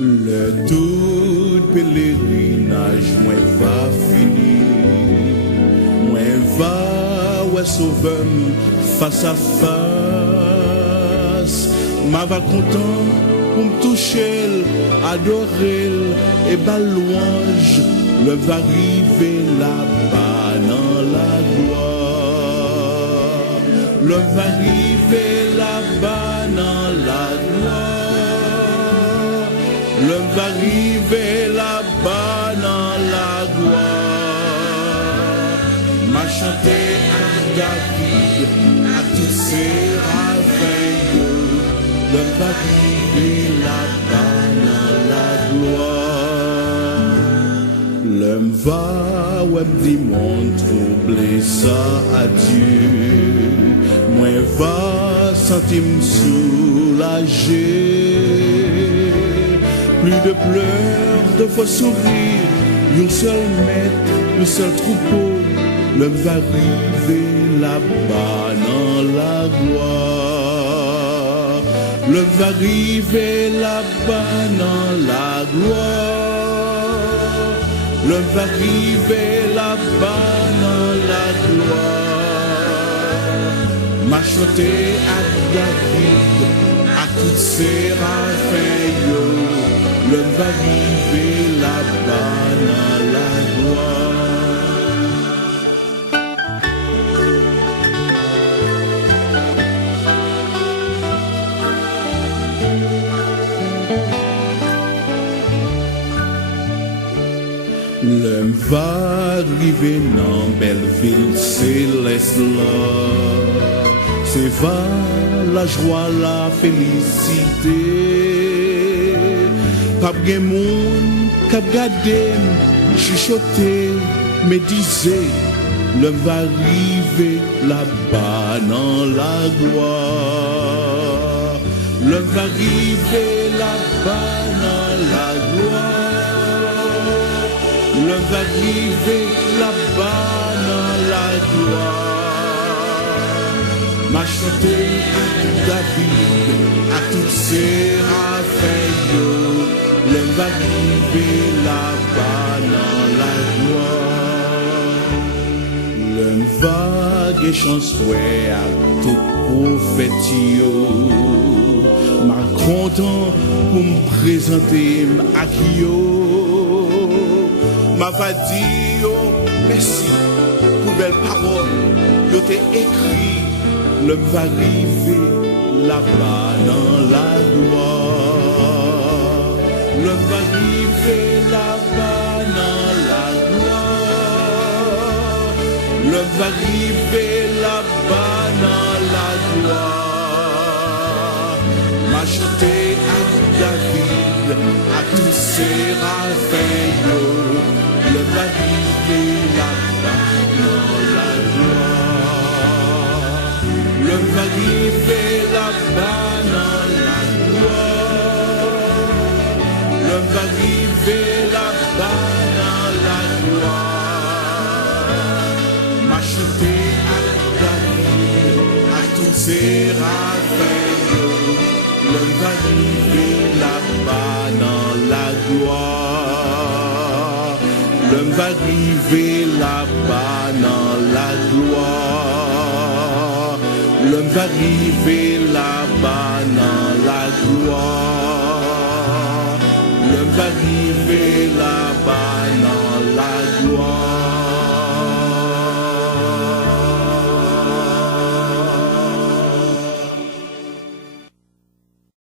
Le tout pèlerinage, moi va finir, moi va ouais sauver face à face, ma va content pour me toucher, adorer et bas louange, le va arriver là-bas dans la gloire, le va arriver là-bas dans la gloire. Le va arriver là-bas dans la gloire. M'a chanté à David, à tous ces ravins. Le va arriver là-bas dans la gloire. Le va, ouais, dit mon troublé ça à Dieu. Moi va sentir me soulager. Plus de pleurs, de faux sourires, un seul maître, un seul troupeau, l'homme va arriver là-bas dans la gloire. L'homme va arriver là-bas dans la gloire. L'homme va arriver là-bas dans la gloire. M'a chanté à David, à toutes ces ravins. L'homme va arriver là-bas dans la gloire. L'homme va arriver dans belle ville céleste là. C'est va la joie, la félicité. Pas bien moun, cap gade, chuchoter, médiser, le va arriver là-bas dans la gloire. Le va arriver là-bas dans la gloire. Le va arriver là-bas dans la gloire. M'a chanté à David, à toutes ces ravins. Le va arriver là-bas dans la gloire. Le vague chance ouais à tout prophète m'a content pour me présenter à Kyo. M'a va dire merci pour belle parole. Yo t'ai écrit. Le va arriver là-bas dans la gloire. Le va arriver là-bas dans la gloire. Le va arriver là-bas dans la gloire. M'a chanté à David, à tous ces ravins. Le va arriver là-bas dans la gloire. Le va arriver là-bas dans la gloire. Le va arriver là-bas dans la gloire. M'a chanté à David, à tous ces ravins. Le va arriver là-bas dans la gloire. Le va arriver là-bas dans la gloire. Le va arriver là-bas dans la gloire.